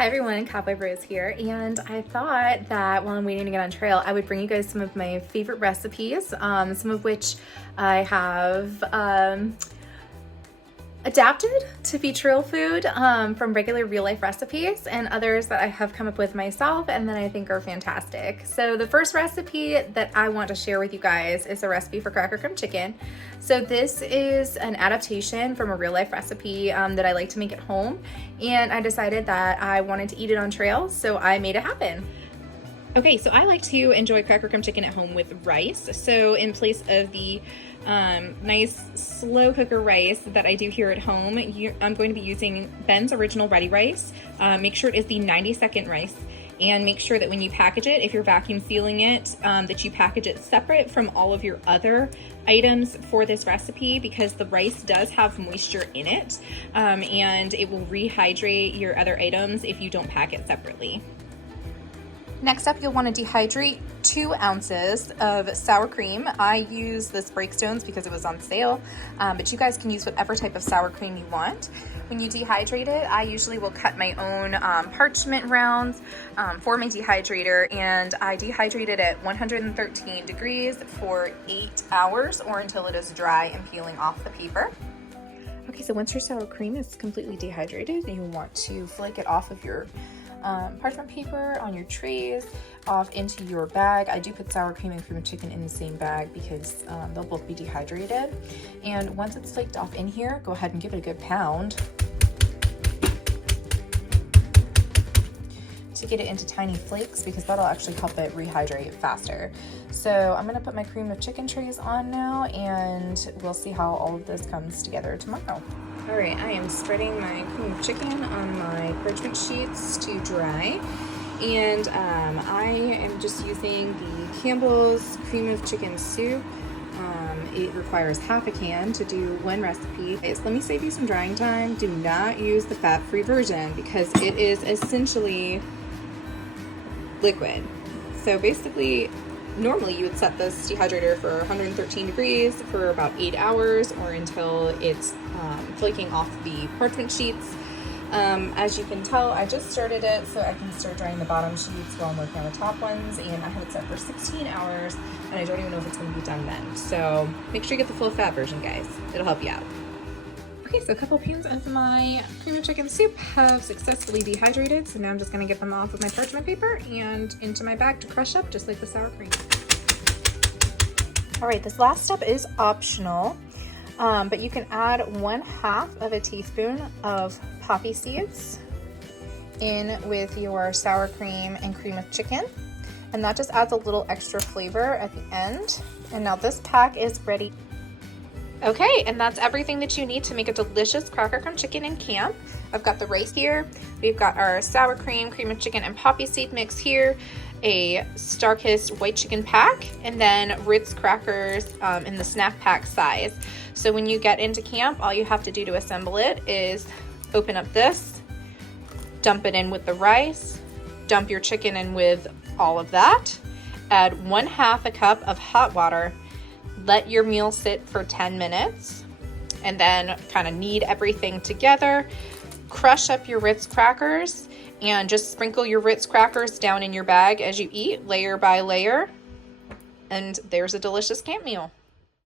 Hi everyone, Cowboy Rose here, and I thought that while I'm waiting to get on trail, I would bring you guys some of my favorite recipes, some of which I have adapted to be trail food from regular real life recipes, and others that I have come up with myself and that I think are fantastic. So the first recipe that I want to share with you guys is a recipe for cracker crumb chicken. So this is an adaptation from a real life recipe that I like to make at home, and I decided that I wanted to eat it on trail, so I made it happen. Okay, so I like to enjoy cracker crumb chicken at home with rice. So in place of the nice slow cooker rice that I do here at home, I'm going to be using Ben's Original Ready Rice. Make sure it is the 90-second rice, and make sure that when you package it, if you're vacuum sealing it, that you package it separate from all of your other items for this recipe, because the rice does have moisture in it, and it will rehydrate your other items if you don't pack it separately. Next up, you'll want to dehydrate 2 ounces of sour cream. I use this Breakstones because it was on sale, but you guys can use whatever type of sour cream you want. When you dehydrate it, I usually will cut my own parchment rounds for my dehydrator, and I dehydrate it at 113 degrees for 8 hours or until it is dry and peeling off the paper. Okay, so once your sour cream is completely dehydrated, you want to flake it off of your parchment paper on your trays, off into your bag. I do put sour cream and cream of chicken in the same bag because they'll both be dehydrated. And once it's flaked off in here, go ahead and give it a good pound to get it into tiny flakes, because that'll actually help it rehydrate faster. So I'm gonna put my cream of chicken trays on now, and we'll see how all of this comes together tomorrow. All right, I am spreading my cream of chicken on my parchment sheets to dry, and I am just using the Campbell's cream of chicken soup. It requires half a can to do one recipe. Okay, so let me save you some drying time. Do not use the fat-free version because it is essentially liquid. So basically, normally you would set this dehydrator for 113 degrees for about 8 hours or until it's flaking off the parchment sheets. As you can tell, I just started it so I can start drying the bottom sheets while I'm working on the top ones, and I have it set for 16 hours, and I don't even know if it's going to be done then. So make sure you get the full fat version, guys. It'll help you out. Okay, so a couple pans of my cream of chicken soup have successfully dehydrated, so now I'm just going to get them off of my parchment paper and into my bag to crush up just like the sour cream. All right, this last step is optional, but you can add 1/2 of a teaspoon of poppy seeds in with your sour cream and cream of chicken, and that just adds a little extra flavor at the end. And now this pack is ready. Okay, and that's everything that you need to make a delicious cracker crumb chicken in camp. I've got the rice here, we've got our sour cream, cream of chicken, and poppy seed mix here, a Star-Kissed white chicken pack, and then Ritz crackers in the snack pack size. So when you get into camp, all you have to do to assemble it is open up this, dump it in with the rice, dump your chicken in with all of that, add 1/2 cup of hot water, let your meal sit for 10 minutes, and then kind of knead everything together. Crush up your Ritz crackers and just sprinkle your Ritz crackers down in your bag as you eat, layer by layer. And there's a delicious camp meal.